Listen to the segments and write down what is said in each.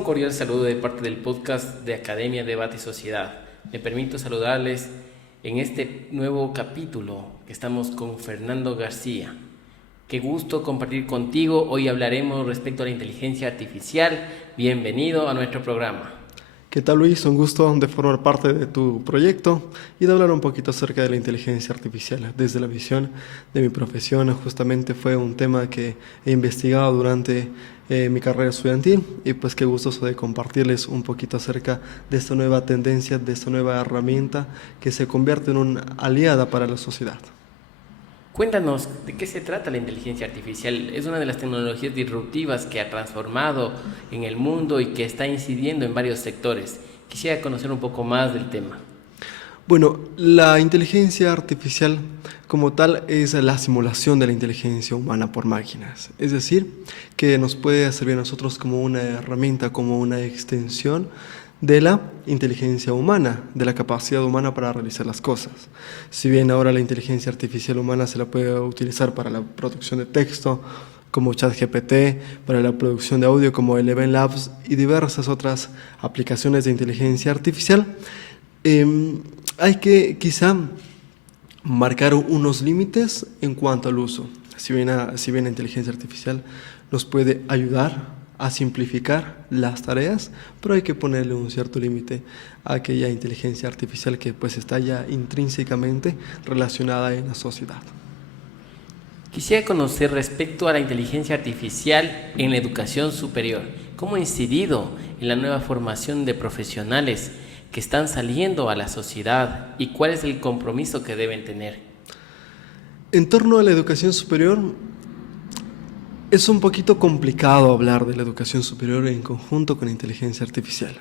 un cordial saludo de parte del podcast de Academia Debate y Sociedad. Me permito saludarles en este nuevo capítulo que estamos con Fernando García. Qué gusto compartir contigo. Hoy hablaremos respecto a la inteligencia artificial. Bienvenido a nuestro programa. ¿Qué tal, Luis? Un gusto de formar parte de tu proyecto y de hablar un poquito acerca de la inteligencia artificial. Desde la visión de mi profesión, justamente fue un tema que he investigado durante mi carrera estudiantil y pues qué gustoso de compartirles un poquito acerca de esta nueva tendencia, de esta nueva herramienta que se convierte en una aliada para la sociedad. Cuéntanos, ¿de qué se trata la inteligencia artificial? Es una de las tecnologías disruptivas que ha transformado en el mundo y que está incidiendo en varios sectores. Quisiera conocer un poco más del tema. Bueno, la inteligencia artificial como tal es la simulación de la inteligencia humana por máquinas. Es decir, que nos puede servir a nosotros como una herramienta, como una extensión de la inteligencia humana, de la capacidad humana para realizar las cosas. Si bien ahora la inteligencia artificial humana se la puede utilizar para la producción de texto, como ChatGPT, para la producción de audio como Eleven Labs y diversas otras aplicaciones de inteligencia artificial, hay que quizá marcar unos límites en cuanto al uso. Si bien la inteligencia artificial nos puede ayudar a simplificar las tareas, pero hay que ponerle un cierto límite a aquella inteligencia artificial que pues está ya intrínsecamente relacionada en la sociedad. Quisiera conocer respecto a la inteligencia artificial en la educación superior. ¿Cómo ha incidido en la nueva formación de profesionales que están saliendo a la sociedad y cuál es el compromiso que deben tener? En torno a la educación superior, es un poquito complicado hablar de la educación superior en conjunto con la inteligencia artificial.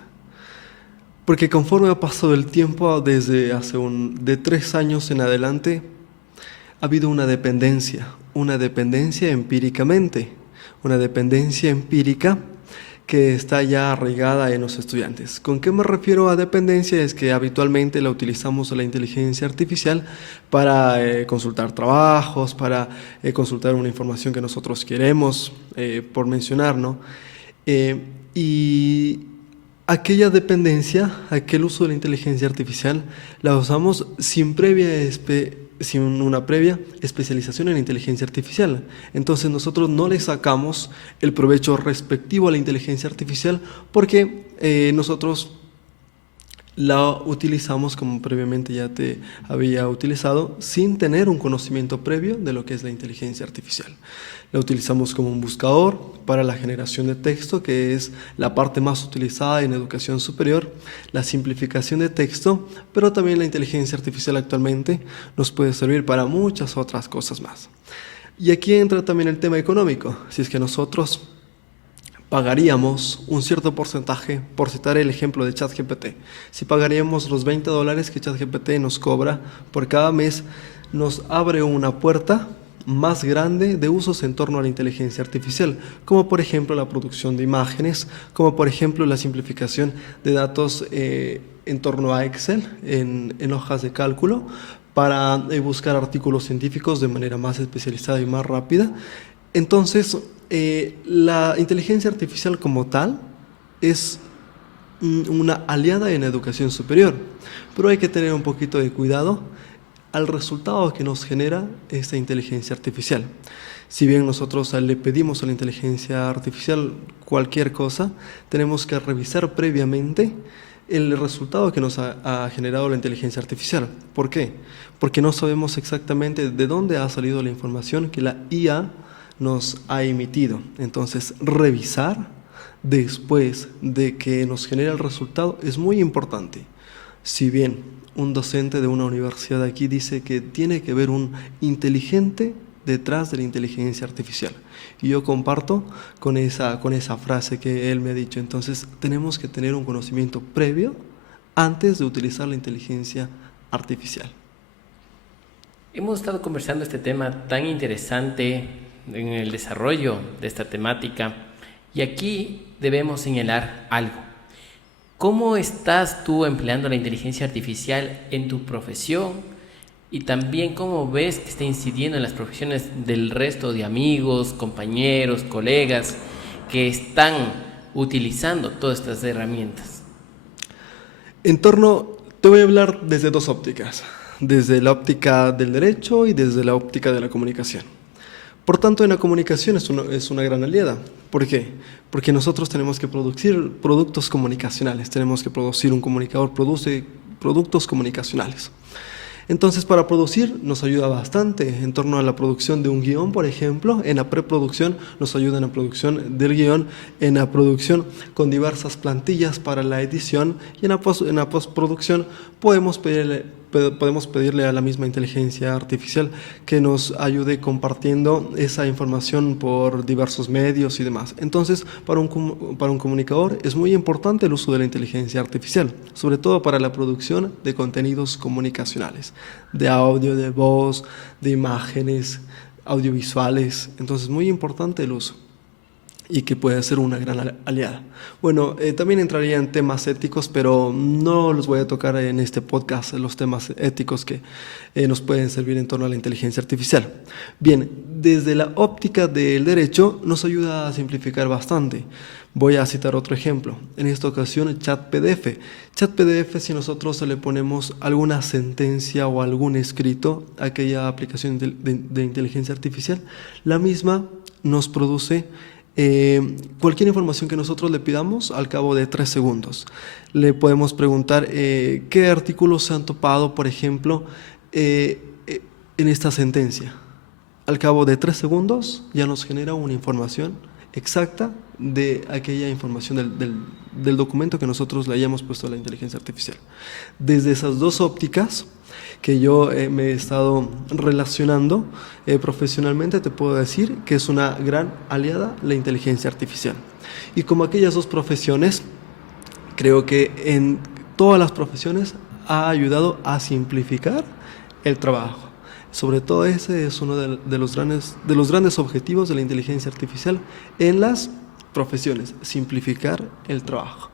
Porque conforme ha pasado el tiempo, desde de 3 años en adelante, ha habido una dependencia empíricamente, una dependencia empírica que está ya arraigada en los estudiantes. ¿Con qué me refiero a dependencia? Es que habitualmente la utilizamos a la inteligencia artificial para consultar trabajos, para consultar una información que nosotros queremos, por mencionar, ¿no? Y aquella dependencia, aquel uso de la inteligencia artificial, la usamos sin una previa especialización en la inteligencia artificial. Entonces nosotros no le sacamos el provecho respectivo a la inteligencia artificial porque nosotros la utilizamos como previamente ya te había utilizado sin tener un conocimiento previo de lo que es la inteligencia artificial. La utilizamos como un buscador para la generación de texto, que es la parte más utilizada en educación superior, la simplificación de texto, pero también la inteligencia artificial actualmente nos puede servir para muchas otras cosas más. Y aquí entra también el tema económico. Si es que nosotros pagaríamos un cierto porcentaje, por citar el ejemplo de ChatGPT, si pagaríamos los $20 que ChatGPT nos cobra por cada mes, nos abre una puerta más grande de usos en torno a la inteligencia artificial, como por ejemplo la producción de imágenes, como por ejemplo la simplificación de datos en torno a Excel, en hojas de cálculo, para buscar artículos científicos de manera más especializada y más rápida. Entonces, la inteligencia artificial como tal es una aliada en la educación superior, pero hay que tener un poquito de cuidado al resultado que nos genera esta inteligencia artificial. Si bien nosotros le pedimos a la inteligencia artificial cualquier cosa, tenemos que revisar previamente el resultado que nos ha generado la inteligencia artificial. ¿Por qué? Porque no sabemos exactamente de dónde ha salido la información que la IA nos ha emitido. Entonces, revisar después de que nos genere el resultado es muy importante. Si bien un docente de una universidad aquí dice que tiene que haber un inteligente detrás de la inteligencia artificial, y yo comparto con esa frase que él me ha dicho. Entonces, tenemos que tener un conocimiento previo antes de utilizar la inteligencia artificial. Hemos estado conversando este tema tan interesante en el desarrollo de esta temática y aquí debemos señalar algo. ¿Cómo estás tú empleando la inteligencia artificial en tu profesión? Y también cómo ves que está incidiendo en las profesiones del resto de amigos, compañeros, colegas que están utilizando todas estas herramientas? Te voy a hablar desde dos ópticas, desde la óptica del derecho y desde la óptica de la comunicación. Por tanto, en la comunicación es una gran aliada. ¿Por qué? Porque nosotros tenemos que producir productos comunicacionales, tenemos que producir, un comunicador produce productos comunicacionales. Entonces, para producir nos ayuda bastante en torno a la producción de un guión, por ejemplo. En la preproducción nos ayuda en la producción del guión, en la producción con diversas plantillas para la edición, y en la postproducción podemos pedirle a la misma inteligencia artificial que nos ayude compartiendo esa información por diversos medios y demás. Entonces, para un comunicador es muy importante el uso de la inteligencia artificial, sobre todo para la producción de contenidos comunicacionales, de audio, de voz, de imágenes, audiovisuales. Entonces, muy importante el uso, y que puede ser una gran aliada. Bueno, también entraría en temas éticos, pero no los voy a tocar en este podcast, los temas éticos que nos pueden servir en torno a la inteligencia artificial. Bien, desde la óptica del derecho nos ayuda a simplificar bastante. Voy a citar otro ejemplo, en esta ocasión ChatPDF. ChatPDF, si nosotros le ponemos alguna sentencia o algún escrito a aquella aplicación de inteligencia artificial, la misma nos produce cualquier información que nosotros le pidamos al cabo de 3 segundos. Le podemos preguntar qué artículos se han topado, por ejemplo, en esta sentencia. Al cabo de 3 segundos ya nos genera una información exacta de aquella información del documento que nosotros le hayamos puesto a la inteligencia artificial. Desde esas dos ópticas que yo me he estado relacionando profesionalmente, te puedo decir que es una gran aliada la inteligencia artificial. Y como aquellas dos profesiones, creo que en todas las profesiones ha ayudado a simplificar el trabajo. Sobre todo ese es uno de los grandes objetivos de la inteligencia artificial en las profesiones: simplificar el trabajo.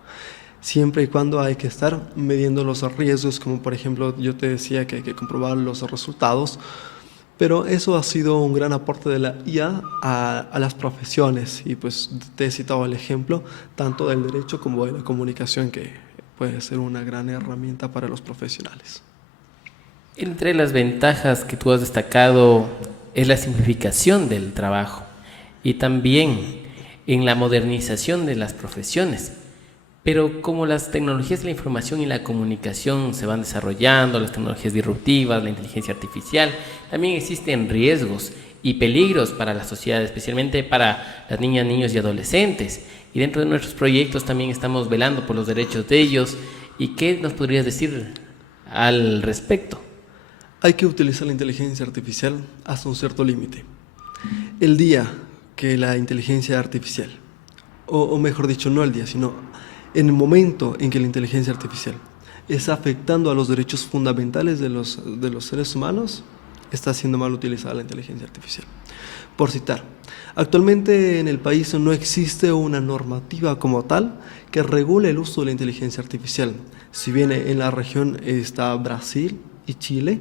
Siempre y cuando hay que estar midiendo los riesgos, como por ejemplo yo te decía que hay que comprobar los resultados, pero eso ha sido un gran aporte de la IA a las profesiones, y pues te he citado el ejemplo tanto del derecho como de la comunicación, que puede ser una gran herramienta para los profesionales. Entre las ventajas que tú has destacado es la simplificación del trabajo y también en la modernización de las profesiones. Pero como las tecnologías de la información y la comunicación se van desarrollando, las tecnologías disruptivas, la inteligencia artificial, también existen riesgos y peligros para la sociedad, especialmente para las niñas, niños y adolescentes. Y dentro de nuestros proyectos también estamos velando por los derechos de ellos. ¿Y qué nos podrías decir al respecto? Hay que utilizar la inteligencia artificial hasta un cierto límite. El día que la inteligencia artificial, o mejor dicho, no el día, sino en el momento en que la inteligencia artificial está afectando a los derechos fundamentales de los seres humanos, está siendo mal utilizada la inteligencia artificial. Por citar, actualmente en el país no existe una normativa como tal que regule el uso de la inteligencia artificial. Si bien en la región está Brasil y Chile,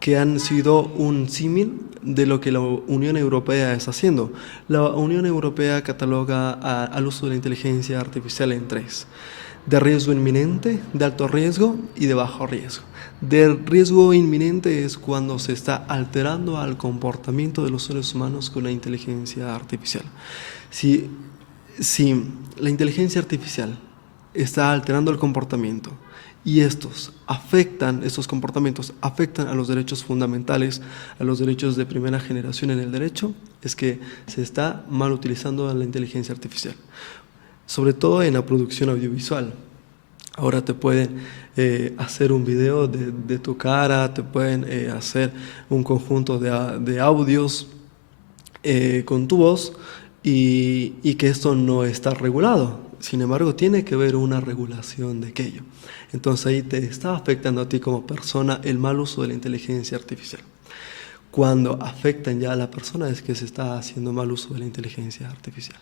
que han sido un símil de lo que la Unión Europea está haciendo. La Unión Europea cataloga al uso de la inteligencia artificial en 3: de riesgo inminente, de alto riesgo y de bajo riesgo. De riesgo inminente es cuando se está alterando al comportamiento de los seres humanos con la inteligencia artificial. Si la inteligencia artificial está alterando el comportamiento y estos comportamientos afectan a los derechos fundamentales, a los derechos de primera generación en el derecho, es que se está mal utilizando la inteligencia artificial, sobre todo en la producción audiovisual. Ahora te pueden hacer un video de tu cara, te pueden hacer un conjunto de audios con tu voz, y que esto no está regulado. Sin embargo, tiene que haber una regulación de aquello. Entonces ahí te está afectando a ti como persona el mal uso de la inteligencia artificial. Cuando afectan ya a la persona es que se está haciendo mal uso de la inteligencia artificial.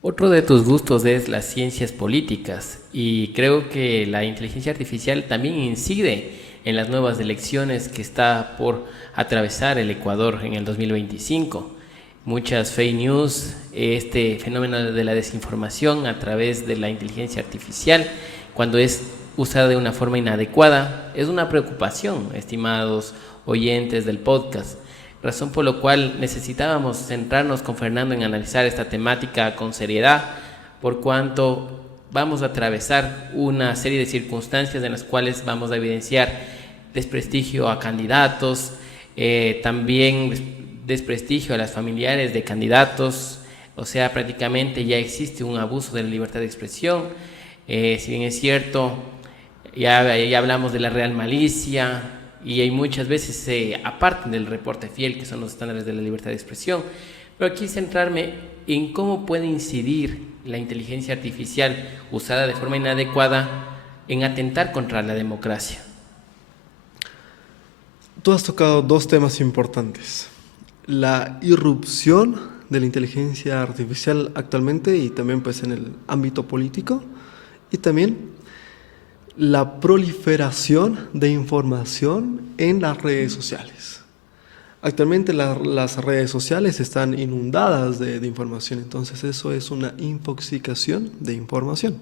Otro de tus gustos es las ciencias políticas, y creo que la inteligencia artificial también incide en las nuevas elecciones que está por atravesar el Ecuador en el 2025. muchas fake news, este fenómeno de la desinformación a través de la inteligencia artificial, cuando es usada de una forma inadecuada, es una preocupación, estimados oyentes del podcast, razón por la cual necesitábamos centrarnos con Fernando en analizar esta temática con seriedad, por cuanto vamos a atravesar una serie de circunstancias en las cuales vamos a evidenciar desprestigio a candidatos, también desprestigio a las familiares de candidatos, o sea, prácticamente ya existe un abuso de la libertad de expresión. Si bien es cierto, ya hablamos de la real malicia y hay muchas veces se apartan del reporte fiel, que son los estándares de la libertad de expresión, pero aquí centrarme en cómo puede incidir la inteligencia artificial usada de forma inadecuada en atentar contra la democracia. Tú has tocado dos temas importantes: la irrupción de la inteligencia artificial actualmente y también pues en el ámbito político, y también la proliferación de información en las redes sociales. Actualmente las redes sociales están inundadas de información, entonces eso es una infoxicación de información.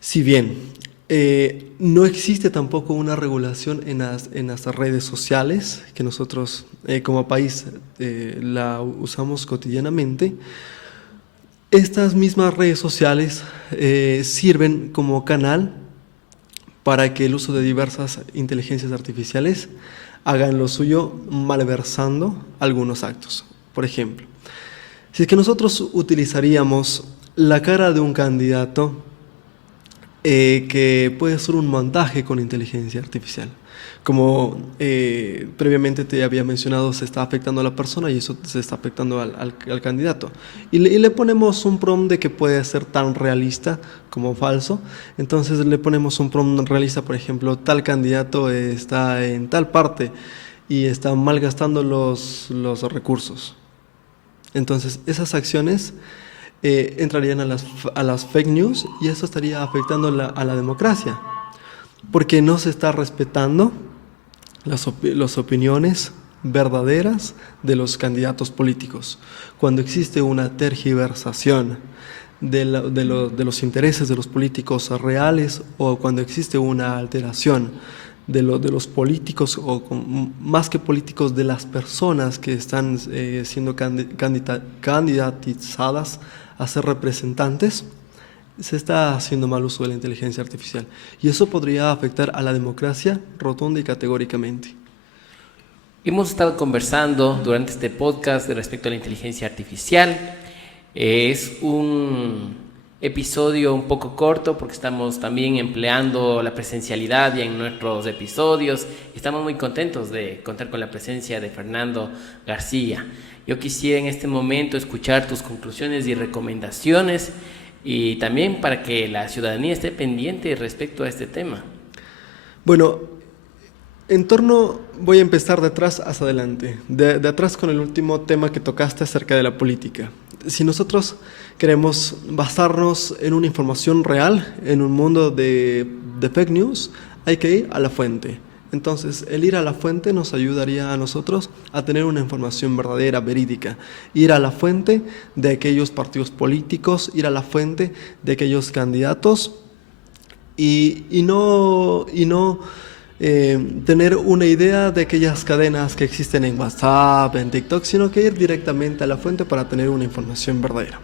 Si bien no existe tampoco una regulación en las redes sociales, que nosotros como país la usamos cotidianamente, estas mismas redes sociales sirven como canal para que el uso de diversas inteligencias artificiales hagan lo suyo malversando algunos actos. Por ejemplo, si es que nosotros utilizaríamos la cara de un candidato que puede ser un montaje con inteligencia artificial, como previamente te había mencionado, se está afectando a la persona y eso se está afectando al candidato. Y le ponemos un prompt de que puede ser tan realista como falso. Entonces le ponemos un prompt realista, por ejemplo, tal candidato está en tal parte y está malgastando los recursos. Entonces esas acciones entrarían a las fake news y eso estaría afectando a la democracia, porque no se está respetando las opiniones verdaderas de los candidatos políticos. Cuando existe una tergiversación de los intereses de los políticos reales, o cuando existe una alteración de los políticos, o más que políticos, de las personas que están siendo candidatizadas a ser representantes, se está haciendo mal uso de la inteligencia artificial. Y eso podría afectar a la democracia rotunda y categóricamente. Hemos estado conversando durante este podcast respecto a la inteligencia artificial. Es un episodio un poco corto porque estamos también empleando la presencialidad ya en nuestros episodios. Estamos muy contentos de contar con la presencia de Fernando García. Yo quisiera en este momento escuchar tus conclusiones y recomendaciones, y también para que la ciudadanía esté pendiente respecto a este tema. Bueno, voy a empezar de atrás hacia adelante, de atrás con el último tema que tocaste acerca de la política. Si nosotros queremos basarnos en una información real, en un mundo de fake news, hay que ir a la fuente. Entonces, el ir a la fuente nos ayudaría a nosotros a tener una información verdadera, verídica. Ir a la fuente de aquellos partidos políticos, ir a la fuente de aquellos candidatos y no tener una idea de aquellas cadenas que existen en WhatsApp, en TikTok, sino que ir directamente a la fuente para tener una información verdadera.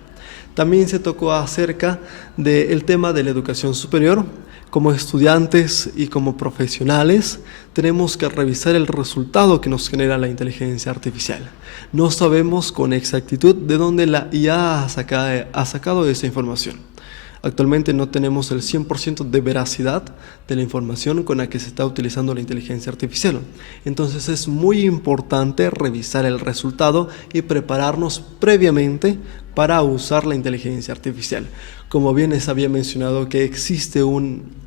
También se tocó acerca del tema de la educación superior. Como estudiantes y como profesionales, tenemos que revisar el resultado que nos genera la inteligencia artificial. No sabemos con exactitud de dónde la IA ha sacado esa información. Actualmente no tenemos el 100% de veracidad de la información con la que se está utilizando la inteligencia artificial. Entonces es muy importante revisar el resultado y prepararnos previamente para usar la inteligencia artificial. Como bien les había mencionado, que existe un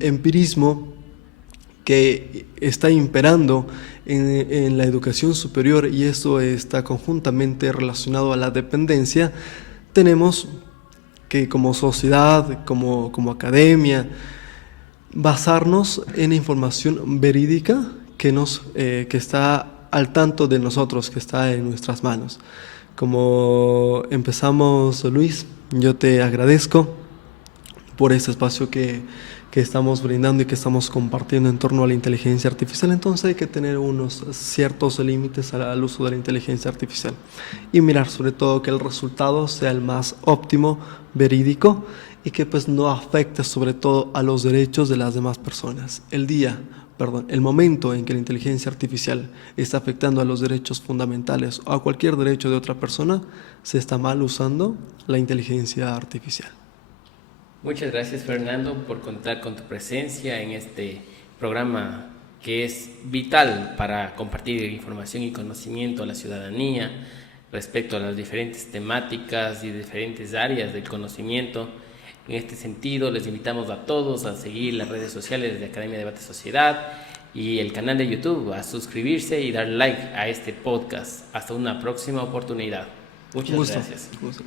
empirismo que está imperando en la educación superior, y esto está conjuntamente relacionado a la dependencia. Tenemos que como sociedad, como academia, basarnos en información verídica que está al tanto de nosotros, que está en nuestras manos. Como empezamos, Luis, yo te agradezco por este espacio que estamos brindando y que estamos compartiendo en torno a la inteligencia artificial. Entonces hay que tener unos ciertos límites al uso de la inteligencia artificial y mirar sobre todo que el resultado sea el más óptimo, verídico, y que pues no afecte sobre todo a los derechos de las demás personas. El momento en que la inteligencia artificial está afectando a los derechos fundamentales o a cualquier derecho de otra persona, se está mal usando la inteligencia artificial. Muchas gracias, Fernando, por contar con tu presencia en este programa que es vital para compartir información y conocimiento a la ciudadanía respecto a las diferentes temáticas y diferentes áreas del conocimiento. En este sentido, les invitamos a todos a seguir las redes sociales de Academia Debate Sociedad y el canal de YouTube, a suscribirse y dar like a este podcast. Hasta una próxima oportunidad. Muchas gracias. Gusto.